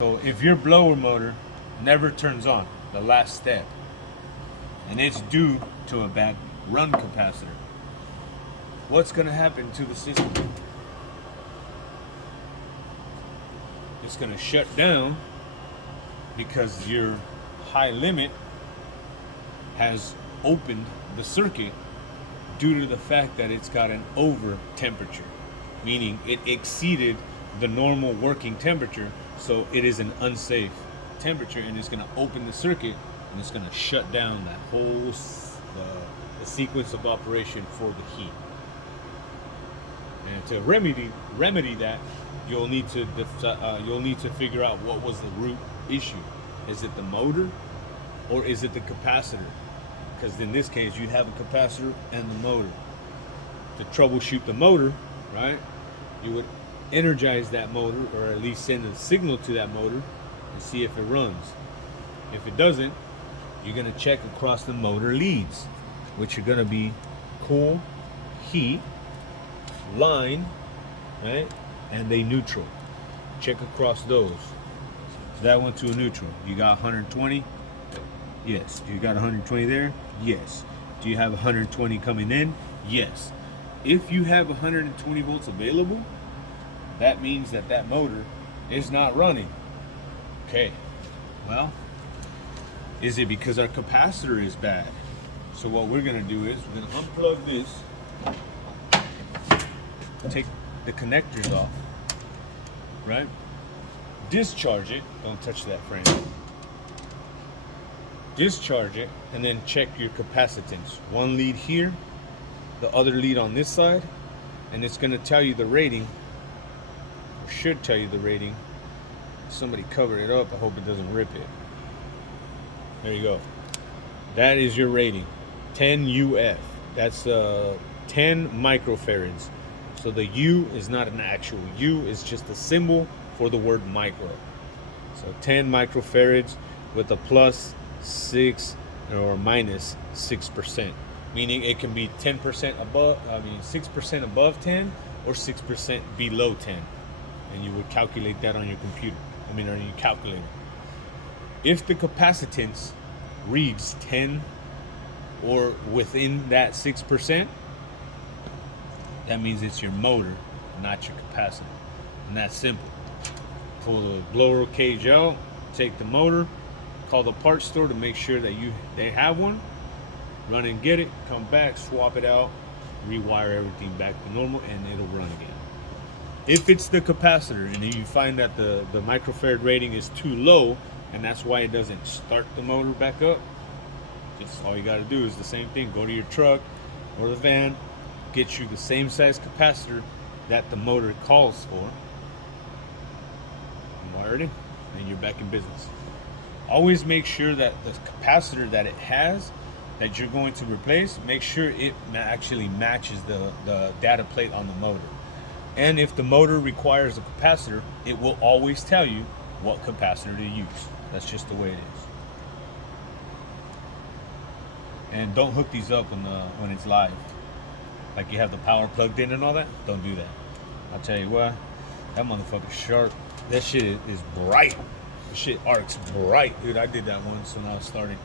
So if your blower motor never turns on, the last step, and it's due to a bad run capacitor, what's going to happen to the system? It's going to shut down because your high limit has opened the circuit due to the fact that it's got an over temperature, meaning it exceeded the normal working temperature, so it is an unsafe temperature, and it's going to open the circuit and it's going to shut down that whole the sequence of operation for the heat. And to remedy that, you'll need to figure out what was the root issue. Is it the motor or is it the capacitor? Because in this case, you have a capacitor and the motor. To troubleshoot the motor, right, you would energize that motor, or at least send a signal to that motor and see if it runs. If it doesn't, you're going to check across the motor leads, which are going to be cool, heat, line, right, and a neutral. Check across those. That one to a neutral. You got 120? Yes. Do you got 120 there? Yes. Do you have 120 coming in? Yes. If you have 120 volts available, that means that that motor is not running. Okay. Well, is it because our capacitor is bad? So what we're going to do is we're going to unplug this, take the connectors off, right? Discharge it. Don't touch that frame. Discharge it, and then check your capacitance. One lead here, the other lead on this side, and it's going to tell you the rating, or should tell you the rating. Somebody cover it up. I hope it doesn't rip it. There you go. That is your rating, 10 UF. That's 10 microfarads. So the U is not an actual U, it's just a symbol for the word micro. So 10 microfarads with a plus 6 or minus 6%, meaning it can be 10% above, 6% above 10 or 6% below 10. And you would calculate that on your computer, on your calculator. If the capacitance reads 10 or within that 6%, that means it's your motor, not your capacitor. And that's simple. Pull the blower cage out, take the motor, call the parts store to make sure that they have one, run and get it, come back, swap it out, rewire everything back to normal, and it'll run again. If it's the capacitor and you find that the microfarad rating is too low, and that's why it doesn't start the motor back up, just all you got to do is the same thing. Go to your truck or the van, get you the same size capacitor that the motor calls for, wire it in, and you're back in business. Always make sure that the capacitor that it has, that you're going to replace, make sure it actually matches the data plate on the motor. And if the motor requires a capacitor, it will always tell you what capacitor to use. That's just the way it is. And don't hook these up when it's live. Like you have the power plugged in and all that. Don't do that. I'll tell you what, that motherfucker's sharp. That shit is bright. This shit arcs bright, dude. I did that once when I was starting.